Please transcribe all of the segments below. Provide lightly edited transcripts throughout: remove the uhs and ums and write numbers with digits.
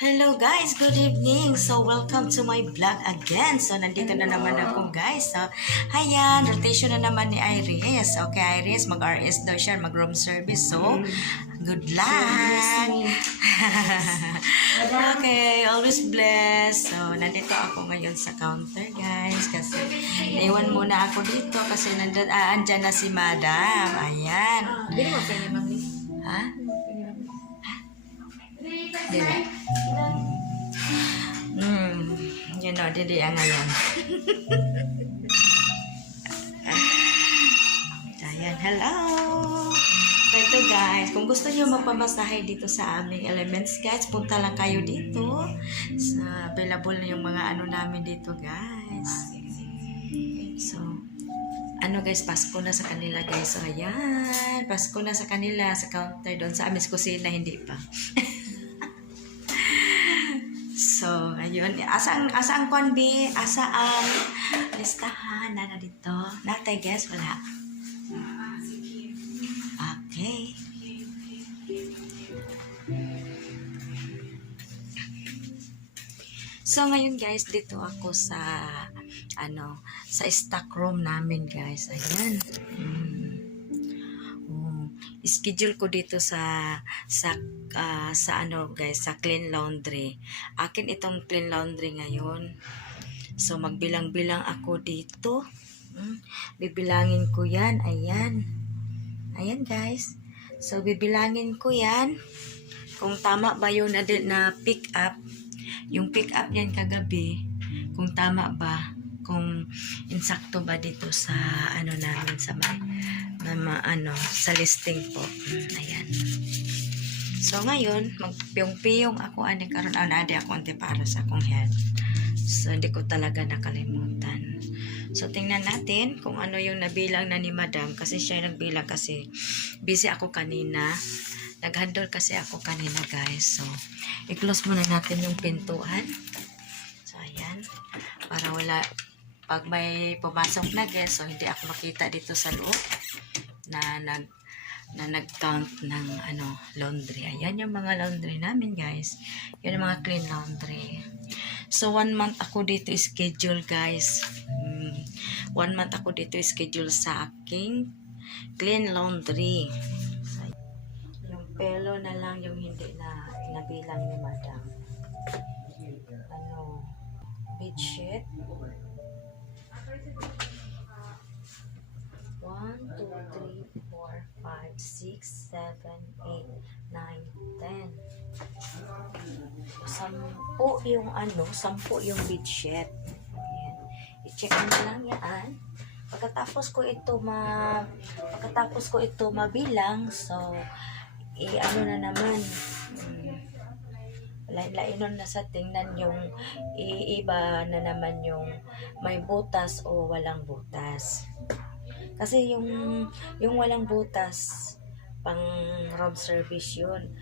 Hello guys, good evening. So welcome to my vlog again. So nandito na naman ako guys. So ayan, rotation na naman ni Iris. Okay Iris, mag-RS daw siya, mag-room service. So good luck. Okay, always blessed. So nandito ako ngayon sa counter guys. Kasi naiwan muna ako dito kasi andyan na si Madam. Ayan. Ha? Dili. You know, dili ang ngayon. Ayan, hello! So ito guys, kung gusto nyo magpamasahe dito sa aming Elements guys, punta lang kayo dito. Available na yung mga ano namin dito guys. So, ano guys, Pasko na sa kanila guys. So ayan, Pasko na sa kanila sa counter doon sa aming kusina, hindi pa. So, ayun. Asa ang konbi? Asa ang listahan? Na dito? Natay, guess? Wala. Okay. So, ngayon guys, dito ako sa sa stock room namin guys. Ayan. Schedule ko dito sa ano guys, sa clean laundry. Akin itong clean laundry ngayon. So magbilang-bilang ako dito. Bibilangin ko 'yan. Ayan. Ayan guys. So bibilangin ko 'yan. Kung tama ba 'yung na pick up. Yung pick up niyan kagabi, kung tama ba, kung insakto ba dito sa ano namin sa sa listing po. Ayan. So ngayon, magpiyong-piyong ako ani karon adi ako ante para sa akong health. So hindi ko talaga nakalimutan. So tingnan natin kung ano yung nabilang na ni Madam kasi siya nagbilang kasi busy ako kanina. Nag-handle kasi ako kanina guys. So i-close muna natin yung pintuan. So ayan, para wala pag may pumasok na guest, so hindi ako makita dito sa loob na nag-count ng laundry. Ayan yung mga laundry namin guys. Yan yung mga clean laundry. So 1 month ako dito schedule guys. 1 month ako dito schedule sa aking clean laundry. So, yung pelo na lang yung hindi na nabilang ni Madam. Bedsheet. 1, 2, 3, 4, 5, 6, 7, 8, 9, 10. 10 yung 10 yung bedsheet. Ayan. I-check mo lang yan. Pagkatapos ko ito mabilang, so na naman. Lain-lainon na sa tingnan yung iiba na naman yung may butas o walang butas. Kasi yung walang butas, pang room service yun.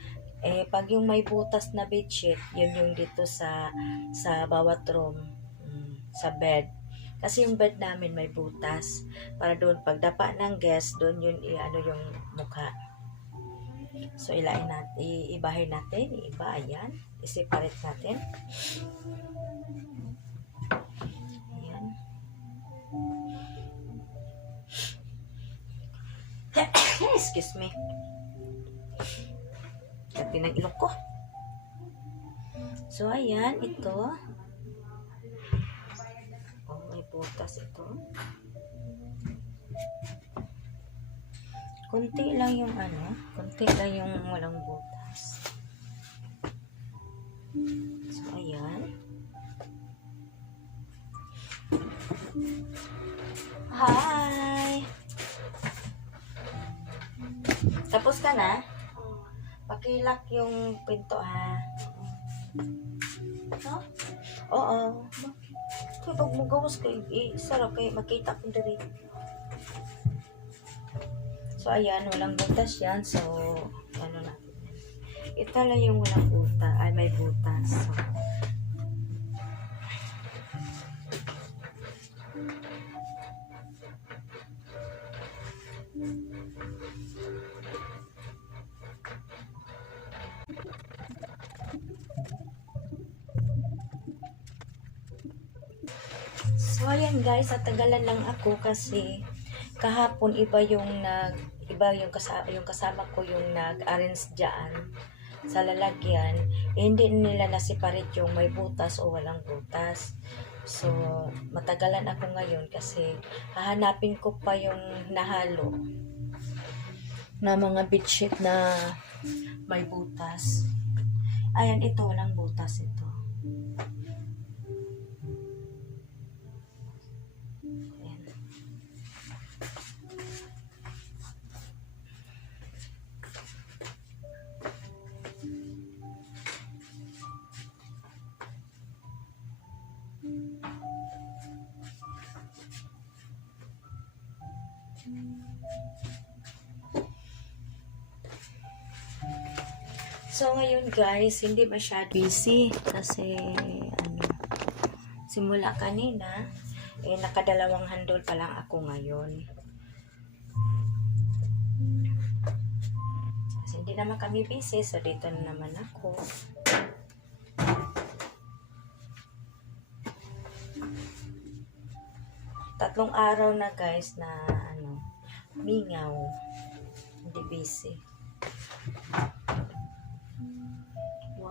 Pag yung may butas na bedsheet, yun yung dito sa bawat room, sa bed. Kasi yung bed namin may butas. Para doon, pag dapa ng guest, doon yun yung mukha. So, ibahin natin. Ayan. I-separate natin. Ayan. Excuse me. Kati ng ilok ko. So, ayan. Ito. butas ito. Kunti lang yung kunti lang yung walang butas. So, ayan. Hi! Tapos ka na? Pakilak yung pinto, ha? No? Oo. Kaya pag magawas ka, sarap kayo makita ko dali. So, ayan, walang butas yan. So, ano natin yan. Ito lang yung walang butas. Ay, may butas. So, ayan guys, at tagalan lang ako kasi kahapon iba yung kasama ko yung nag-arrange diyan sa lalagyan. Hindi nila na-separate yung may butas o walang butas. So, matagalan ako ngayon kasi hahanapin ko pa yung nahalo na mga bedsheet na may butas. Ayan, ito walang butas ito. So, ngayon guys, hindi masyado busy kasi simula kanina, nakadalawang handol pa lang ako ngayon. Kasi hindi naman kami busy, so dito na naman ako. Tatlong araw na guys na mingaw, hindi busy.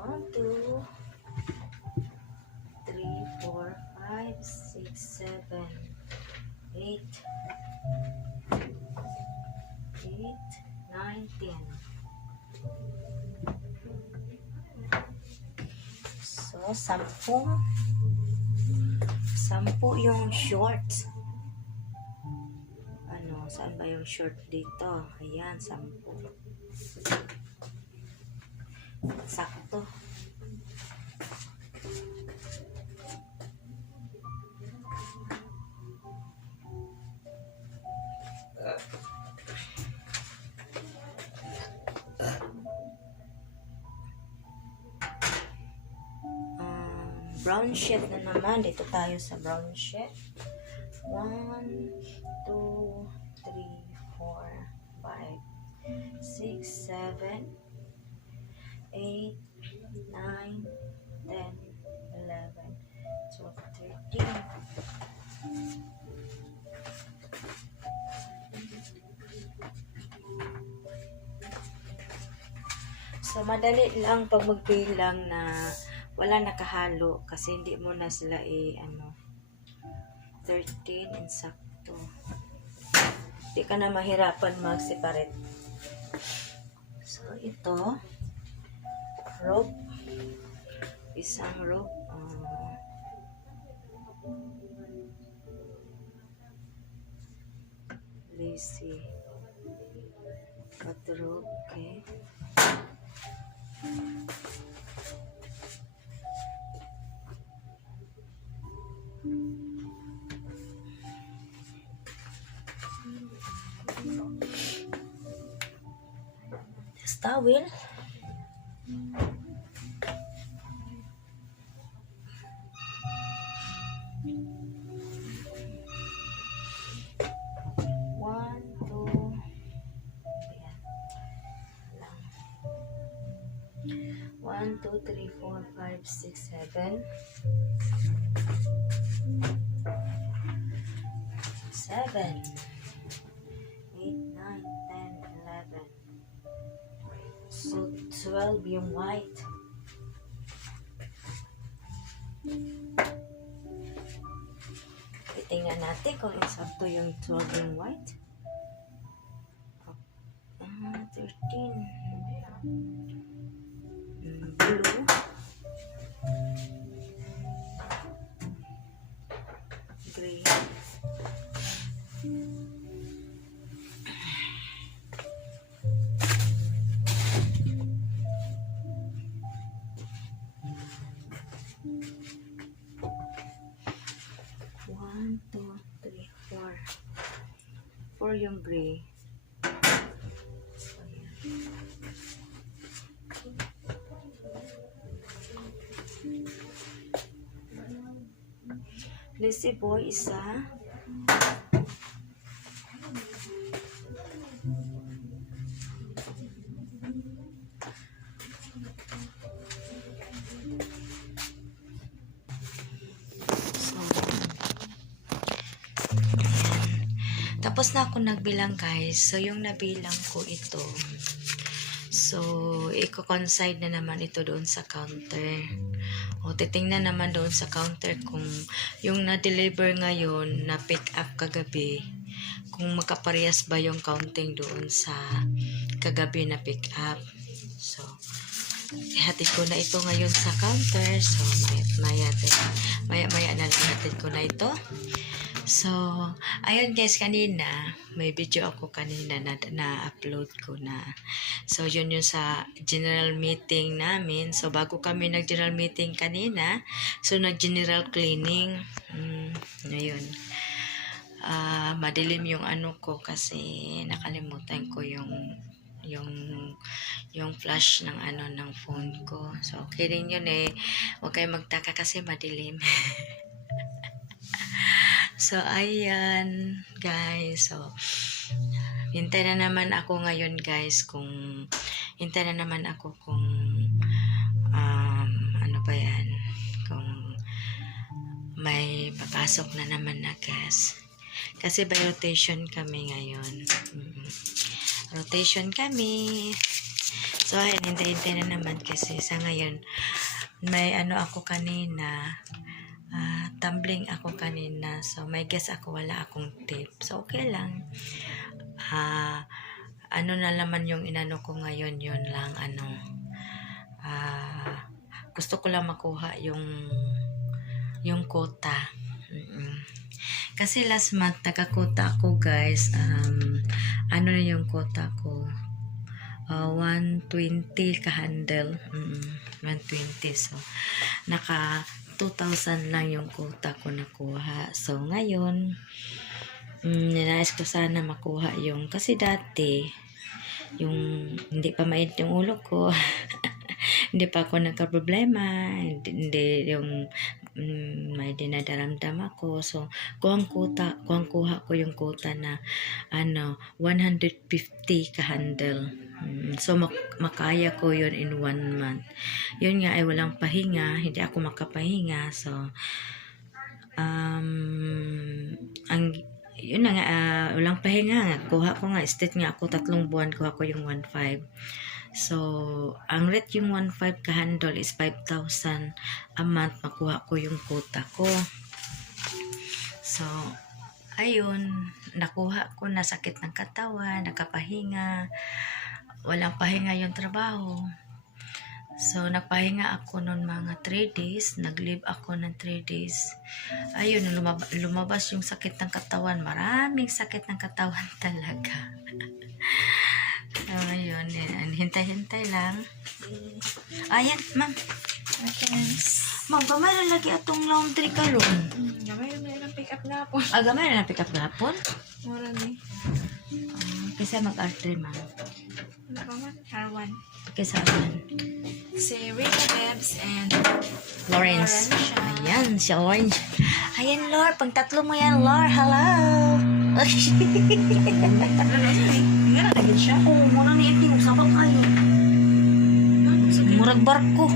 1, 2, 3, 4, 5, 6, 7, 8, 9, 10. So, 10 yung shorts. Saan ba yung short dito? Ayan, 10. Sakto. Brown sheet na naman. Dito tayo sa brown sheet. 1, 2, 3, 4, 5, 6, 7, 8, 9, 10, 11, 12, 13. So, madali lang pag magbilang na wala nakahalo kasi hindi mo na sila 13 insakto. Hindi ka na mahirapan mag-separate. So, ito rope. Isang rope. Lacy. Cut rope. Okay. This towel. One, two, three, 4, 5, 6, 7. 7, 8, 9, 10, 11. So, 12 yung white. titingnan natin kung insakto yung 12 yung white. 13. Blue. Gray. One, two, three, four. Four yung gray. Lazy boy isa. Tapos na ako nagbilang guys. So yung nabilang ko ito. So i-consign na naman ito doon sa counter. O titingnan naman doon sa counter kung yung na-deliver ngayon na pick up kagabi, kung magkaparehas ba yung counting doon sa kagabi na pick up. So ihatid ko na ito ngayon sa counter. So maya na lang ihatid ko na ito. So, ayun guys, kanina, may video ako kanina na upload ko na. So, yun yung sa general meeting namin. So, bago kami nag-general meeting kanina, so nag-general cleaning. Ayun. Madilim yung ano ko kasi nakalimutan ko yung flash ng ano ng phone ko. So, okay rin yun eh. Huwag kayo magtaka kasi madilim. So, ayan, guys. So, hintay na naman ako ngayon, guys, kung ano ba yan, kung may papasok na naman na gas. Kasi by rotation kami ngayon. Rotation kami. So, ayan, hintay na naman kasi sa ngayon, may ano ako kanina, tumbling ako kanina. So, may guess ako, wala akong tip. So, okay lang. Ano na naman yung inano ko ngayon, yun lang, gusto ko lang makuha yung quota. Kasi last month, nagka-quota ako, guys. Ano na yung quota ko? 120 ka-handle. 120. So, naka 2,000 lang yung quota ko nakuha. So, ngayon, ninais ko sana makuha yung, kasi dati, yung, hindi pa mainit yung ulo ko. Hindi pa ako nagka-problema. Hindi yung, may dinadaramdam ako. So, kuha ko yung quota na, 150 ka-handle. So, makaya ko yun in 1 month. Yun nga ay walang pahinga. Hindi ako makapahinga. So, yun na nga, walang pahinga nga. Kuha ko nga, state nga ako 3 buwan, kuha ko yung 1.5. So, ang rate yung 1.5 ka-handle is 5,000 a month. Makuha ko yung quota ko. So, ayun, nakuha ko, nasakit ng katawan, nakapahinga. Walang pahinga yung trabaho. So, nagpahinga ako noon mga 3 days. Nag-leave ako ng 3 days. Ayun, lumabas yung sakit ng katawan. Maraming sakit ng katawan talaga. So, ayun. Hintay-hintay lang. Ayan, ma'am. Ma'am, gamay na lagi atong laundry karon. Gamay na pick up na po. Gamay na pick up gapon? Mura ni. Kasi mag-artery, ma'am. Ano ba man? Harwan. Kasi saan? Si Rita Debs and Lawrence. Lauren siya. Ayan, si Orange. Ayan, Lord. Pang 3 mo yan, Lord. Hello. Nga na lagi siya. Oo, mura ni Iti. Usapang kayo. Murag barko.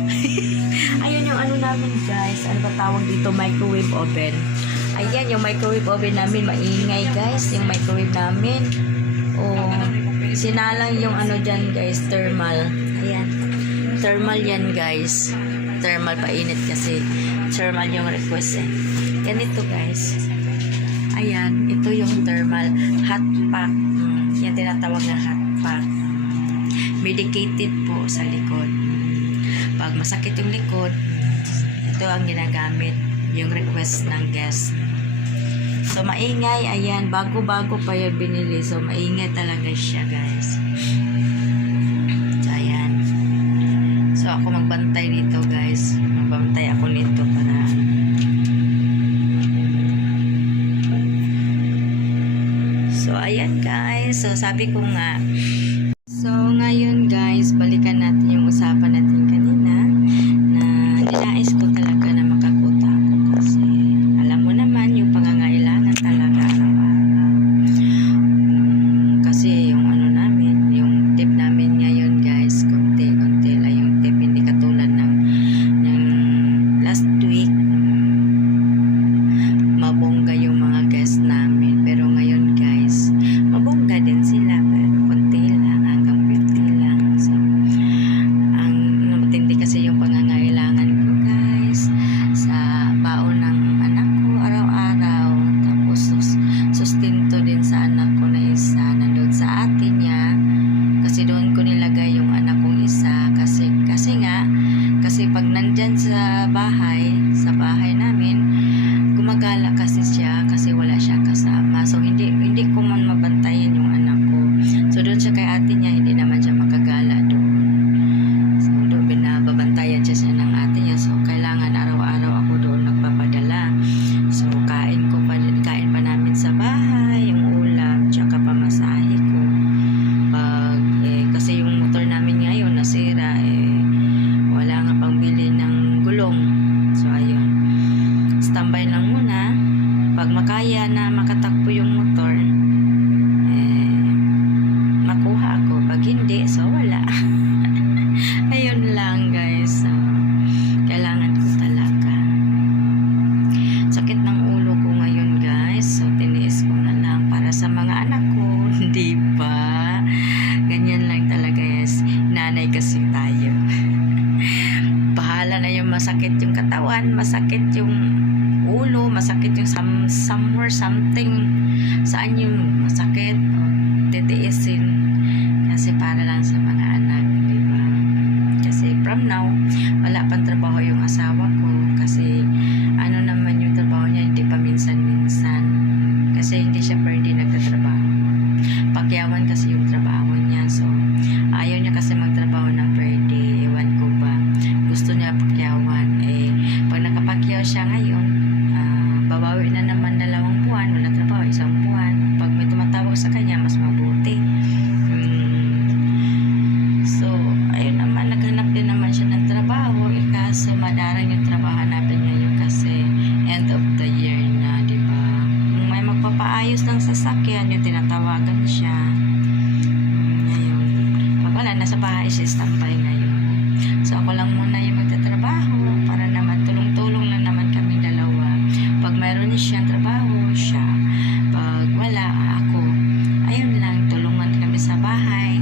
Ayun yung ano namin, guys. Ano ba tawag dito? Microwave oven. Ayan, yung microwave oven namin. Maingay, guys. Yung microwave namin. Oh, sinalang yung ano dyan, guys. Thermal. Ayan. Thermal yan, guys. Thermal painit kasi. Thermal yung request eh. Ganito, guys. Ayan, ito yung thermal hot pack. Yan tinatawag na hot pack. Medicated po sa likod. Pag masakit yung likod, ito ang ginagamit, yung request ng guest. So, maingay. Ayan, bago-bago pa yun binili. So, maingay talaga siya, guys. So, ayan. So, ako magbantay dito, guys. Magbantay ako nito para... So, ayan, guys. So, sabi ko nga. So, ngayon, guys, balikan natin yung usapan natin kanina na ninais ko talaga na makakuta ako kasi alam mo naman yung pangangailangan talaga araw-araw. Kasi yung ano namin, yung tip namin ngayon, guys, konti-konti lang yung tip, hindi katulad ng last week. Mabongga yung mga guests namin, pero ngayon, guys, mabongga din sila, pero konti lang, hanggang 50 lang. So, ang matindi kasi yung pangangailangan ko, guys, sa baon ng anak ko araw-araw, tapos sustento din sa anak ko na isa, nandun sa atin niya, kasi doon ko nilagay yung anak kong isa, kasi pag nandyan sa bahay namin, gumagala kasi siya kasi wala siyang kasama. So, hindi ko man mabantayan yung anak ko. So, doon siya kay ate niya, hindi naman siya makagala doon. So, doon binababantayan siya ng ate niya. So, kailangan araw-araw ako doon nagpapadala. So, kain pa namin sa bahay, yung ulam, tsaka pamasahe ko. Kasi yung motor namin ngayon nasira, wala nga pang bili ng gulong. So, ayun. Standby lang muna. Pag makaya na makatakbo yung motor, makuha ako. Pag hindi, so wala. Ayun lang, guys. So, kailangan ko talaga. Sakit ng ulo ko ngayon, guys. So, tiniis ko na lang para sa mga anak ko. Hindi ba? Ganyan lang talaga, guys. Nanay kasi tayo. Bahala na yung masakit yung katawan, masakit yung ulo, masakit yung somewhere, something, saan yung masakit, titiisin kasi para lang sa mga anak, diba? Kasi from now, wala pang trabaho yung asawa ko kasi ano naman yung trabaho niya, hindi pa minsan-minsan kasi hindi siya pwede nagtatrabaho. Pakyawan kasi yung trabaho niya, so ayaw niya kasi magtrabaho ng pwede, ewan ko ba, gusto niya pakyawan. Pag nakapakyaw siya ngayon, babawi na naman 2 buwan, wala trabaho, 1 buwan. Pag may tumatawag sa kanya, mas mabuti. So, ayun naman, naghanap din naman siya ng trabaho. Kaso, madarang yung trabaho natin ngayon kasi end of the year na, di ba? Kung may magpapaayos ng sasakyan, yung tinatawagan siya. Ngayon, pag wala, nasa bahay siya, standby ngayon. So, ako lang muna yung magtatrabaho para naman tulong-tulong lang naman kami dalawa. Pag mayroon siyang trabaho, siya. Pag wala, ako. Ayun lang, tulungan kami sa bahay.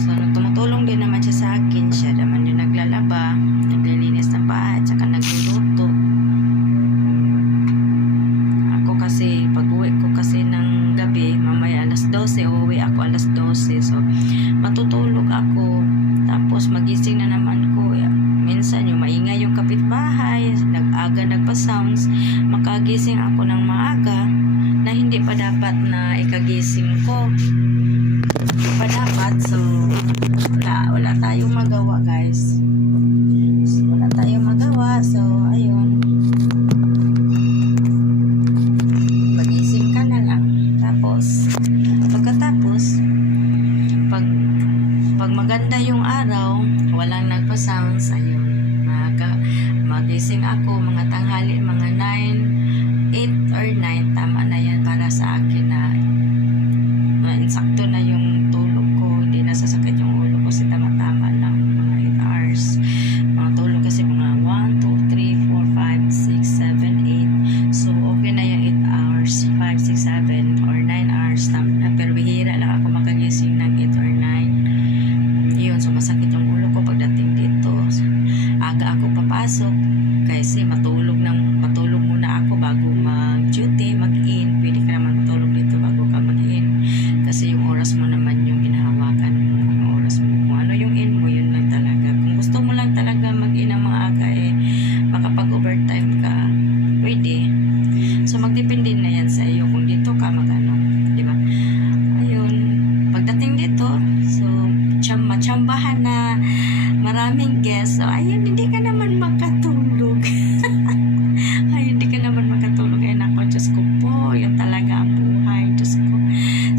So, tumutulong din naman siya sa akin. Siya naman yung naglalaba, naglilinis ng bahay, at saka nagluluto. Ako kasi, pag uwi ko kasi ng gabi, mamaya alas 12, uwi ako alas 12. So, matutulog ako. Tapos, magising na naman ko. Minsan, yung maingay yung kapitbahay, nagpa-sounds, makagising ako ng maaga na hindi pa dapat na ikagising ko. Hindi pa dapat. So, wala tayong magawa, guys. Wala tayong magawa. So, ayun. Magising ka na lang. Tapos, pagkatapos, pag maganda yung araw, walang nagpa-sounds, ayun. Magising ako, mga tanghali, mga 8 or 9, tama na yan para sa akin na insakto na yung tulog ko, hindi nasasakit yung ulo ko kasi tama-tama lang, mga 8 hours. Mga tulog kasi mga 1, 2, 3, 4, 5, 6, 7, 8. So, okay na yung 8 hours, 5, 6, 7, or 9 hours. Pero bihira lang ako makagising ng 8 or 9. Yun, so masakit yung ulo ko pagdating dito. Aga ako papasok kasi matulog muna ako bago mag-duty, mag-in. Ayun, hindi ka naman makatulog. Ay, hindi ka naman makatulog. Ay, nako, Diyos ko po. Yun talaga ang buhay. Diyos ko.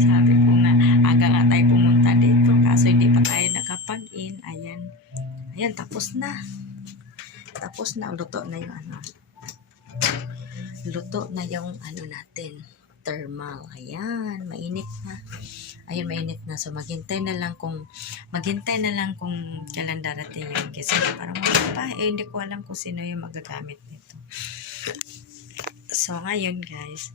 Sabi ko nga, aga nga tayo pumunta dito. Kaso hindi pa tayo nakapag-in. Ayan. Ayan, tapos na. Tapos na. Luto na yung ano. Luto na yung ano natin. Thermal. Ayan. Mainit na. Ayun, mainit na. So, maghintay na lang kung kailan darating yun. Kasi parang wala pa. Eh, hindi ko alam kung sino yung magagamit nito. So, ngayon, guys,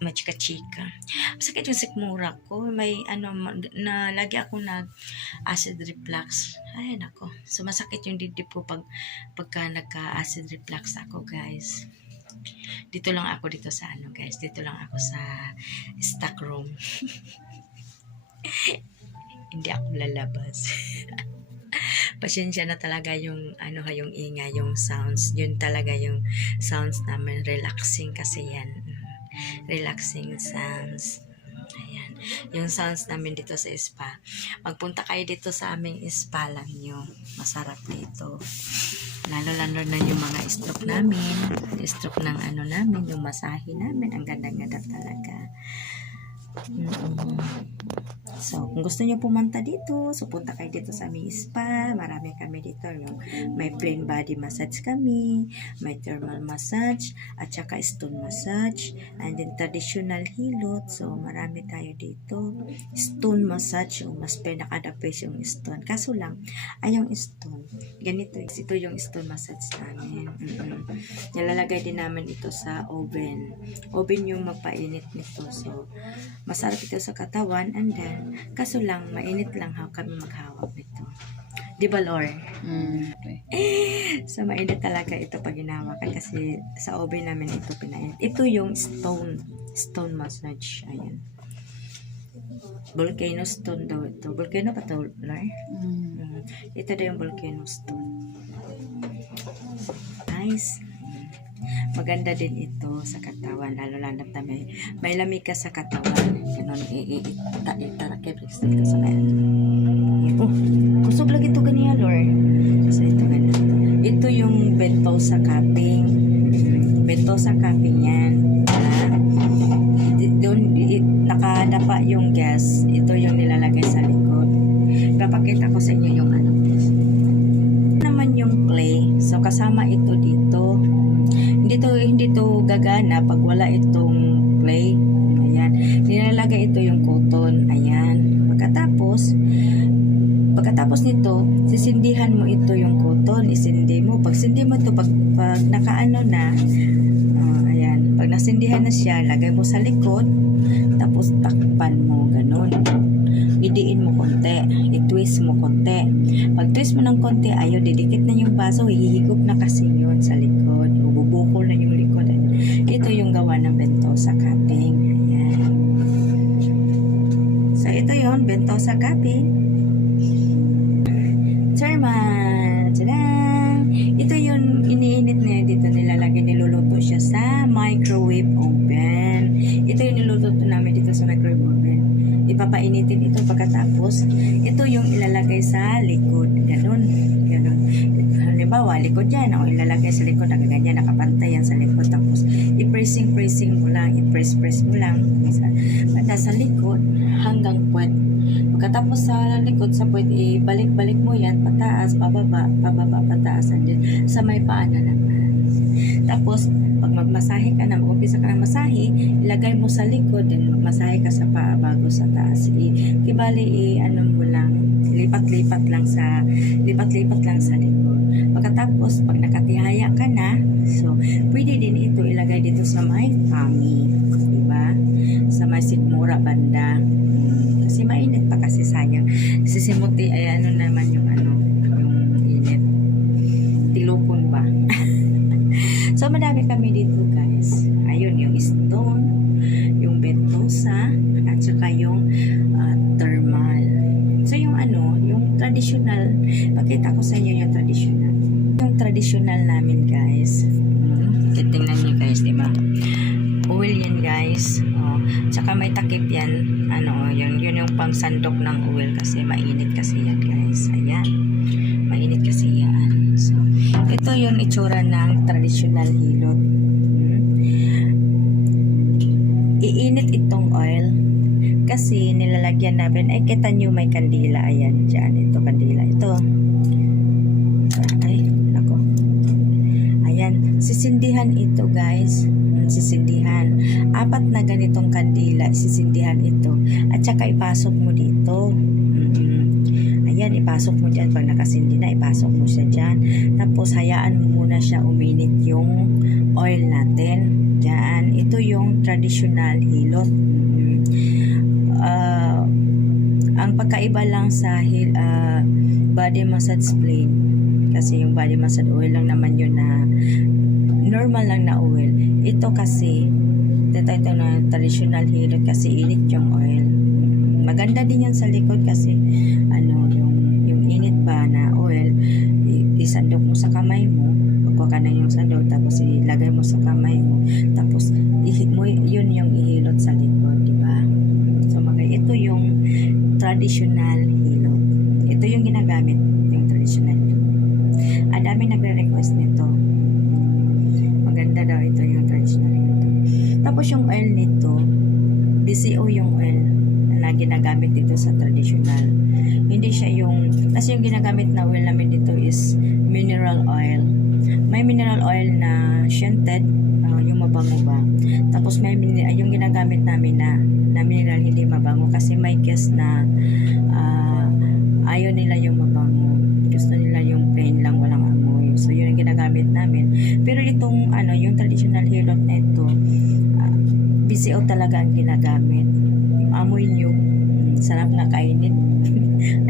machika-chika. Masakit yung sikmura ko. May, lagi ako nag-acid reflux. Ay, nako. So, masakit yung dibdib ko pagka nagka-acid reflux ako, guys. Dito lang ako sa guys. Dito lang ako sa stock room. Hindi ako lalabas. Pasensya na talaga yung yung ingay, yung sounds. Yun talaga yung sounds namin. Relaxing kasi yan. Relaxing sounds. Ayan. Yung sounds namin dito sa spa. Magpunta kayo dito sa aming spa lang nyo. Masarap dito. Lalo-lalo na yung mga stroke namin. Stroke ng namin, yung masahe namin. Ang ganda-ganda talaga. So, kung gusto nyo pumunta dito, so punta kayo dito sa aming spa. Marami kami dito. Yung may plain body massage kami, may thermal massage, at saka stone massage, and then traditional hilot. So, marami tayo dito. Stone massage, yung mas pinaka-the best yung stone. Kaso lang, ay yung stone, ganito. Ito yung stone massage namin. Nilalagay din namin ito sa oven. Oven yung magpainit nito. So, masarap ito sa katawan, and then kaso lang, mainit lang kami maghawak nito. Di ba, Lord? Okay. So, mainit talaga ito pag hinawakan kasi sa oven namin ito pinainit. Ito yung stone massage. Ayan. Volcano stone daw ito. Volcano pa ito, Lord? Ito daw yung volcano stone. Nice. Maganda din ito sa katawan, lalo-lalo na may lamig ka sa katawan. Ganun, itarakip dito sa kaya. Kusog lagi ito ganyan, Lord. So, ito ganito. Ito yung Ventosa cupping. Ventosa cupping yan. Doon, nakadapa yung gas. Ito yung nilalagay sa likod. Papakita ko sa inyo yung naman yung clay. So, kasama ito dito. Hindi to gagana pag wala itong clay. Ayan. Nilalagay ito yung cotton. Ayan. Pagkatapos nito, sisindihan mo ito yung cotton. Isindi mo. Pag sindi mo ito, pag nakaano na, ayan. Pag nasindihan na siya, lagay mo sa likod. Tapos takpan mo. Ganun. Idiin mo konti. I-twist mo konti. Pag twist mo ng konti, ayaw, didikit na yung baso. Hihigop na kasi yun sa likod. Bubukol na yung likod. Ito yung gawa ng Ventosa cupping. Ayan. So, ito yon Ventosa cupping. Thermal. Tadang! Ito yung iniinit na dito nilalagay. Niluluto siya sa microwave oven. Ito yung niluluto namin dito sa microwave oven. Ipapainitin ito pagkatapos. Ito yung ilalagay sa likod. Ganun. Halimbawa, likod yan. O ilalagay sa likod. Ganyan, nakapantay yan sa likod. Tapos, i-pressing mo lang. I-press mo lang. Sa likod, hanggang puwet. Pagkatapos sa likod, sa puwet, ibalik-balik mo yan. Pataas, pababa, pataas. And then, sa may paa na naman. Tapos, pag magmasahe ka na, mag-umpisa ka ng masahe, ilagay mo sa likod, then magmasahe ka sa paa bago sa taas. Mo lang, lipat-lipat lang sa likod. Pagkatapos, pag nakatihaya ka na, so, pwede din ito ilagay dito sa may tummy. Diba? Sa may sikmura banda. Kasi mainit pa kasi sayang. Sisimuti, ay naman yung init. Tilupon ba? So, madami kami dito, guys. Ayun, yung stone, yung Ventosa, at saka yung thermal. So, yung yung traditional, pakita ko sa inyo yung traditional. Yung traditional namin, guys. Titingnan nyo, guys, diba? Oil yan, guys. Tsaka may takip yan. Yun yung pang sandok ng oil kasi mainit kasi yan, guys. Ayan. Mainit kasi yan. So, ito yung itsura ng traditional hilot. Iinit itong oil kasi nilalagyan namin, ay kita nyo may kandila, ayan, dyan, ito kandila, ito, ay, nako, ayan, sisindihan ito guys, sisindihan, 4 na ganitong kandila, sisindihan ito, at saka ipasok mo dito, ayan, ipasok mo dyan, pag nakasindi na, ipasok mo siya dyan, tapos hayaan mo muna siya uminit yung oil natin, dyan, ito yung traditional hilot. Ang pagkaiba lang sa body massage plane, kasi yung body massage oil lang naman yun na normal lang na oil. Ito kasi, ito na traditional hilot kasi init yung oil. Maganda din yan sa likod kasi yung init ba na oil, isandok mo sa kamay mo, pagkuha ka na yung sandok, tapos ilagay mo sa kamay mo, tapos ihit mo, yun yung ihilot sa likod, di ba? So ito yung traditional hilot. Ito yung ginagamit, yung traditional hilot. Ang dami nagre-request nito. Maganda daw ito yung traditional hilot. Tapos yung oil nito, BCO yung oil na ginagamit dito sa traditional. Hindi siya yung, kasi yung ginagamit na oil namin dito is mineral oil. May mineral oil na scented, yung mabango ba. Tapos may yung ginagamit namin na mineral hindi mabango kasi may guess na ayaw nila yung mabango. Gusto nila yung plain lang, walang amoy. So yun ang ginagamit namin. Pero itong yung traditional hilot na ito, BCO talaga ang ginagamit. Yung amoy nyo, sarap na kainit.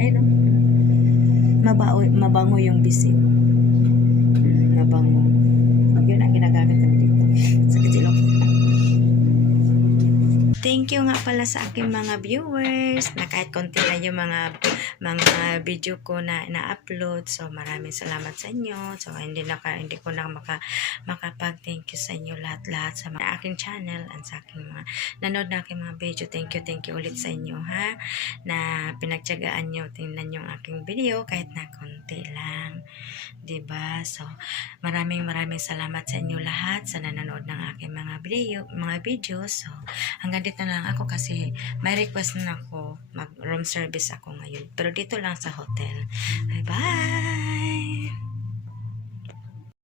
Ayun, mabango yung BCO. Mabango. Yun ang ginagamit namin dito. Sakit silong. Thank you nga pala sa aking mga viewers na kahit konti lang yung mga video ko na na-upload. So maraming salamat sa inyo. So hindi ko na makapag-thank you sa inyo lahat-lahat sa aking channel and sa aking mga nanood na aking mga video. Thank you ulit sa inyo ha, na pinagtiyagaan nyo, tingnan yung aking video kahit na konti lang. 'Di ba? So maraming salamat sa inyo lahat sa nanonood ng aking mga videos. So hanggang dito na lang ako kasi may request na ako, mag room service ako ngayon, pero dito lang sa hotel. Bye bye.